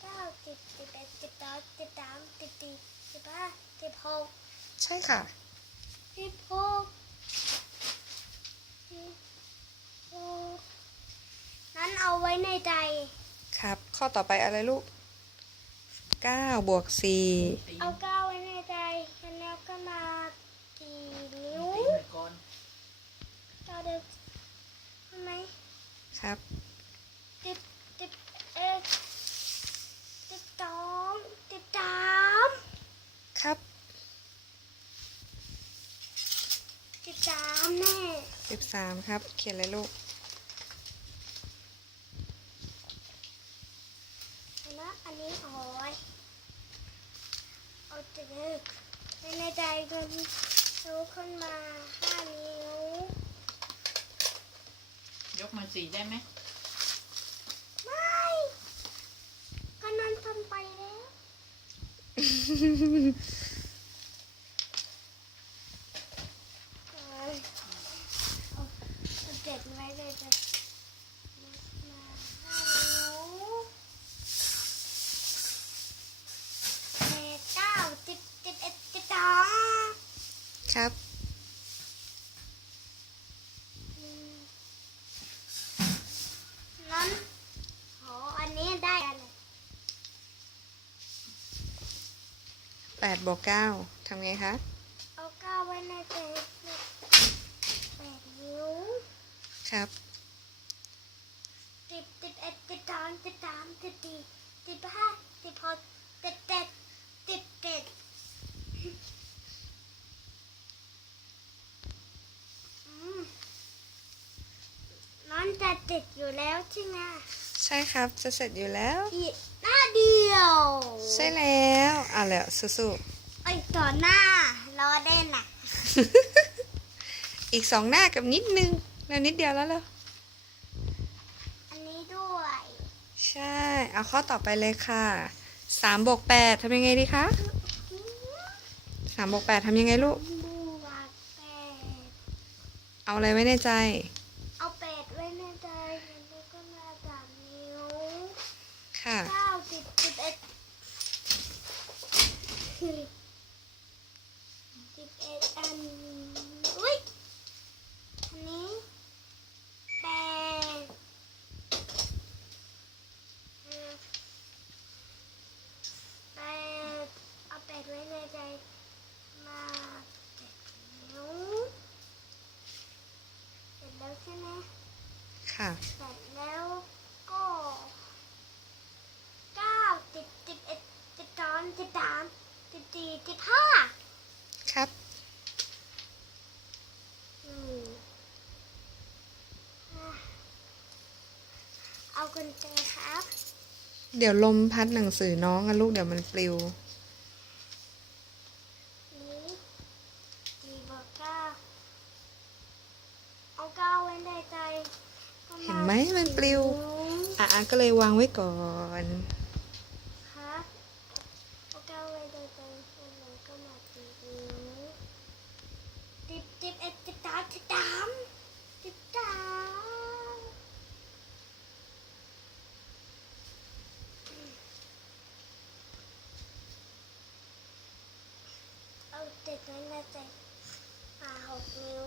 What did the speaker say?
เก้าสิบสิบเอ็ดสิบสองสิบสามสิบสี่สิบห้าสิบหกใช่ค่ะ สิบหกสิบหกนั้นเอาไว้ในใจ ครับ ข้อต่อไปอะไรลูก9บวก4เอาเก้าไว้ในใจแล้วก็มากี่นิ้วก่อนเก้าเดิม ใช่ไหมครับติดติดเอ็ดติดสองติดสามครับ ติดสามแน่13ครับ เขียนเลยลูกเห็นไหมอันนี้เอาไว้เอาจะเลิกไว้ในใจกันยกขึ้นมาห้านิ้ว ยกมาสี่ได้ไหมไม่ก็นั้นทำไปแล้ว เอาเอาเอาเจ็ดไว้เลยจ้ะมาห้านิ้วแปดเก้าสิบสิบเอ็ดสิบสอง ครับ อืมนั้นโหอันนี้ได้อะไร 8บวก9ทำไงคะ เอาเก้าไว้ในใจแปดนิ้ว ครับสิบสิบเอ็ดสิบสองสิบสามสิบสี่สิบห้าสิบหกสิบเจ็ดสิบเจ็ดอืมนั้นจะติดอยู่แล้วใช่ไหมใช่ครับ จะเสร็จอยู่แล้วอีกห น้าเดียวใช่แล้วเอาแล้วสู้ไอ้ยต่อหน้ารอเด่นน่ะๆอีกสองหน้ากับนิดนึงแล้วนิดเดียวแล้วเหรออันนี้ด้วยใช่ เอาข้อต่อไปเลยค่ะ3บวก8ทำยังไงดีคะ3บวก8ทำยังไงลูก บวกแปดเอาอะไรไว้ในใจ เอาแปดไว้ในใจแล้วก็มาสามนิ้วค่ะเก้า สิบสิบเอ็ดสิบเอ็ดอันอุ้ยอันนี้แปดอืมแปดเอาแปดไว้ในใจมาเจ็ดนิ้วเสร็จแล้วใช่ไหมค่ะ เสร็จแล้วก็เก้าสิบสิบเอ็ดสิบสองสิบสามสิบ สี่สิบห้าครับอืมอะเอากุญแจครับ เดี๋ยวลมพัดหนังสือน้องอะลูกเดี๋ยวมันปลิวนี้สี่บวกเก้าเอาเก้าไว้ในใจก็าเห็นไหมมันปลิวสี่นิ้อะอะก็เลยวางไว้ก่อน เด็กน้อยนาใจปาหกนิ้ว